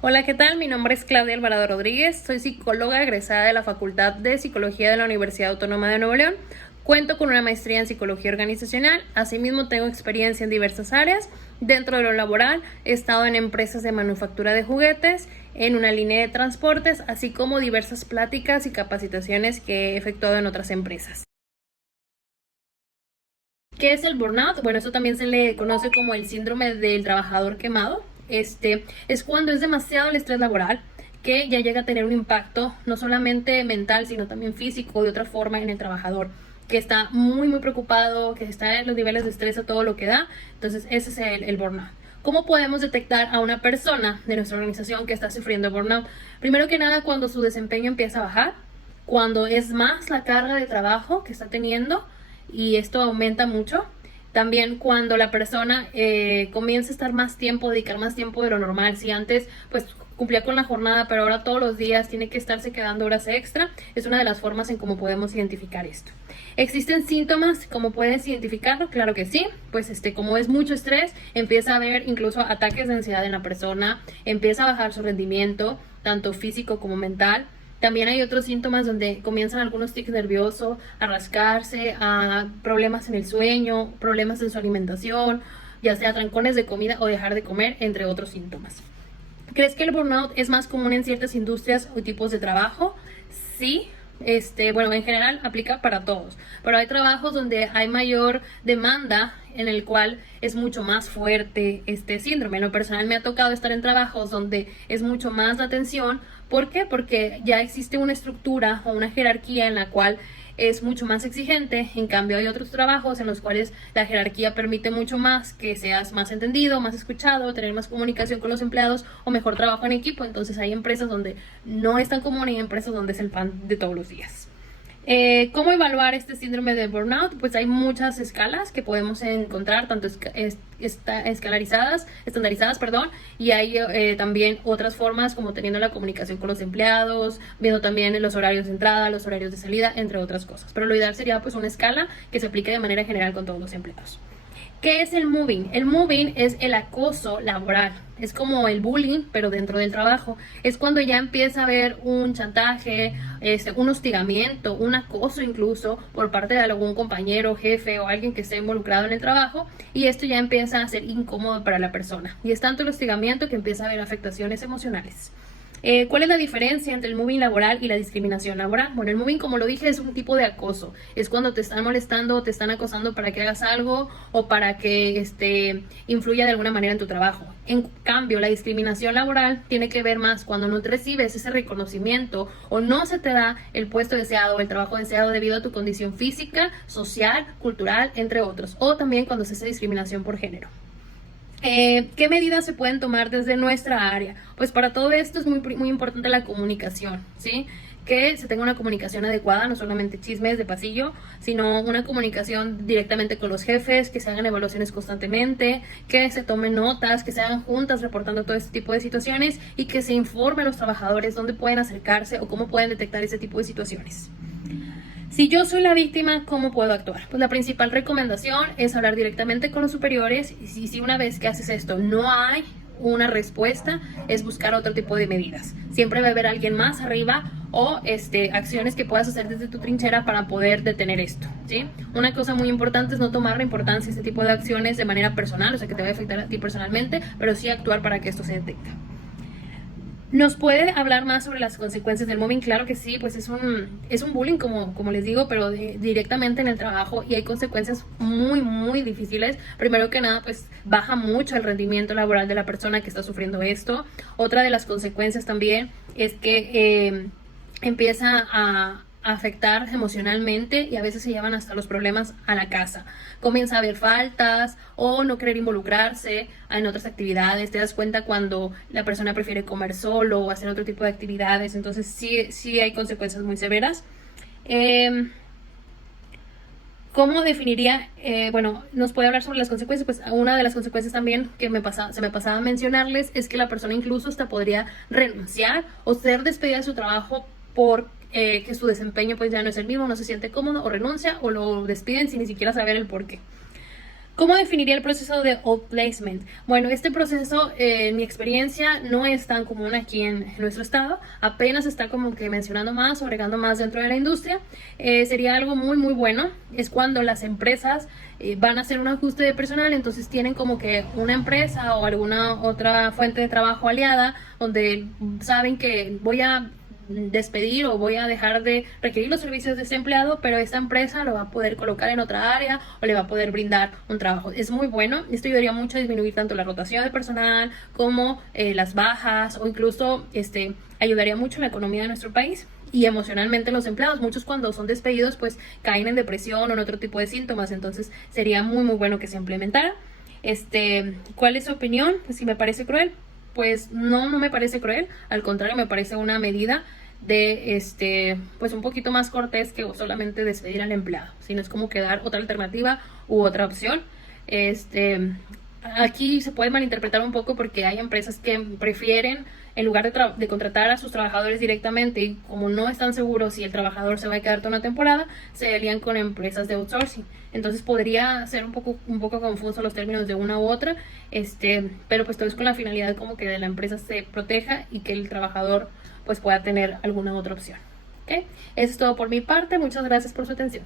Hola, ¿qué tal? Mi nombre es Claudia Alvarado Rodríguez, soy psicóloga egresada de la Facultad de Psicología de la Universidad Autónoma de Nuevo León. Cuento con una maestría en psicología organizacional, asimismo tengo experiencia en diversas áreas. Dentro de lo laboral, he estado en empresas de manufactura de juguetes, en una línea de transportes, así como diversas pláticas y capacitaciones que he efectuado en otras empresas. ¿Qué es el burnout? Bueno, esto también se le conoce como el síndrome del trabajador quemado. Es cuando es demasiado el estrés laboral que ya llega a tener un impacto no solamente mental, sino también físico de otra forma en el trabajador, que está muy preocupado, que está en los niveles de estrés a todo lo que da. Entonces ese es el burnout. ¿Cómo podemos detectar a una persona de nuestra organización que está sufriendo burnout? Primero que nada, cuando su desempeño empieza a bajar, cuando es más la carga de trabajo que está teniendo y esto aumenta mucho. También cuando la persona comienza a estar más tiempo, dedicar más tiempo de lo normal. Si antes pues cumplía con la jornada, pero ahora todos los días tiene que estarse quedando horas extra, es una de las formas en cómo podemos identificar esto. ¿Existen síntomas? ¿Cómo puedes identificarlo? Claro que sí. Pues como es mucho estrés, empieza a haber incluso ataques de ansiedad en la persona, empieza a bajar su rendimiento, tanto físico como mental. También hay otros síntomas donde comienzan algunos tics nerviosos, a rascarse, a problemas en el sueño, problemas en su alimentación, ya sea trancones de comida o dejar de comer, entre otros síntomas. ¿Crees que el burnout es más común en ciertas industrias o tipos de trabajo? Sí. Bueno, en general aplica para todos, pero hay trabajos donde hay mayor demanda en el cual es mucho más fuerte este síndrome. En lo personal me ha tocado estar en trabajos donde es mucho más la atención. ¿Por qué? Porque ya existe una estructura o una jerarquía en la cual es mucho más exigente. En cambio hay otros trabajos en los cuales la jerarquía permite mucho más que seas más entendido, más escuchado, tener más comunicación con los empleados o mejor trabajo en equipo. Entonces hay empresas donde no es tan común y hay empresas donde es el pan de todos los días. ¿Cómo evaluar este síndrome de burnout? Pues hay muchas escalas que podemos encontrar, tanto estandarizadas, perdón, y hay también otras formas como teniendo la comunicación con los empleados, viendo también los horarios de entrada, los horarios de salida, entre otras cosas. Pero lo ideal sería pues una escala que se aplique de manera general con todos los empleados. ¿Qué es el mobbing? El mobbing es el acoso laboral. Es como el bullying, pero dentro del trabajo. Es cuando ya empieza a haber un chantaje, un hostigamiento, un acoso incluso por parte de algún compañero, jefe o alguien que esté involucrado en el trabajo, y esto ya empieza a ser incómodo para la persona. Y es tanto el hostigamiento que empieza a haber afectaciones emocionales. ¿Cuál es la diferencia entre el mobbing laboral y la discriminación laboral? Bueno, el mobbing, como lo dije, es un tipo de acoso. Es cuando te están molestando o te están acosando para que hagas algo o para que influya de alguna manera en tu trabajo. En cambio, la discriminación laboral tiene que ver más cuando no te recibes ese reconocimiento o no se te da el puesto deseado o el trabajo deseado debido a tu condición física, social, cultural, entre otros. O también cuando se hace discriminación por género. ¿Qué medidas se pueden tomar desde nuestra área? Pues para todo esto es muy importante la comunicación, ¿sí? Que se tenga una comunicación adecuada, no solamente chismes de pasillo, sino una comunicación directamente con los jefes, que se hagan evaluaciones constantemente, que se tomen notas, que se hagan juntas reportando todo este tipo de situaciones y que se informe a los trabajadores dónde pueden acercarse o cómo pueden detectar ese tipo de situaciones. Si yo soy la víctima, ¿cómo puedo actuar? Pues la principal recomendación es hablar directamente con los superiores y si una vez que haces esto no hay una respuesta, es buscar otro tipo de medidas. Siempre va a haber alguien más arriba o acciones que puedas hacer desde tu trinchera para poder detener esto, ¿sí? Una cosa muy importante es no tomar la importancia de este tipo de acciones de manera personal, o sea que te va a afectar a ti personalmente, pero sí actuar para que esto se detecte. ¿Nos puede hablar más sobre las consecuencias del mobbing? Claro que sí, pues es un bullying, como les digo, pero directamente en el trabajo y hay consecuencias muy difíciles. Primero que nada, pues baja mucho el rendimiento laboral de la persona que está sufriendo esto. Otra de las consecuencias también es que empieza a afectar emocionalmente y a veces se llevan hasta los problemas a la casa. Comienza a haber faltas o no querer involucrarse en otras actividades. Te das cuenta cuando la persona prefiere comer solo o hacer otro tipo de actividades. Entonces sí hay consecuencias muy severas. ¿Cómo definiría? Bueno, nos puede hablar sobre las consecuencias. Pues una de las consecuencias también que se me pasaba a mencionarles es que la persona incluso hasta podría renunciar o ser despedida de su trabajo por que su desempeño pues ya no es el mismo, no se siente cómodo o renuncia o lo despiden sin ni siquiera saber el por qué. ¿Cómo definiría el proceso de outplacement? Bueno, este proceso, en mi experiencia, no es tan común aquí en nuestro estado. Apenas está como que mencionando más o agregando más dentro de la industria. Sería algo muy, muy bueno. Es cuando las empresas van a hacer un ajuste de personal, entonces tienen como que una empresa o alguna otra fuente de trabajo aliada donde saben que voy a despedir o voy a dejar de requerir los servicios de ese empleado, pero esta empresa lo va a poder colocar en otra área o le va a poder brindar un trabajo. Es muy bueno. Esto ayudaría mucho a disminuir tanto la rotación de personal como las bajas, o incluso ayudaría mucho en la economía de nuestro país y emocionalmente los empleados. Muchos cuando son despedidos pues caen en depresión o en otro tipo de síntomas, entonces sería muy muy bueno que se implementara. ¿Cuál es su opinión? Si me parece cruel, pues no, no me parece cruel, al contrario, me parece una medida de pues un poquito más cortés que solamente despedir al empleado, sino es como que dar otra alternativa u otra opción. Aquí se puede malinterpretar un poco porque hay empresas que prefieren, en lugar de contratar a sus trabajadores directamente, y como no están seguros si el trabajador se va a quedar toda una temporada, se alían con empresas de outsourcing. Entonces podría ser un poco confuso los términos de una u otra, pero pues todo es con la finalidad como que de la empresa se proteja y que el trabajador pues pueda tener alguna otra opción. ¿Ok? Eso es todo por mi parte. Muchas gracias por su atención.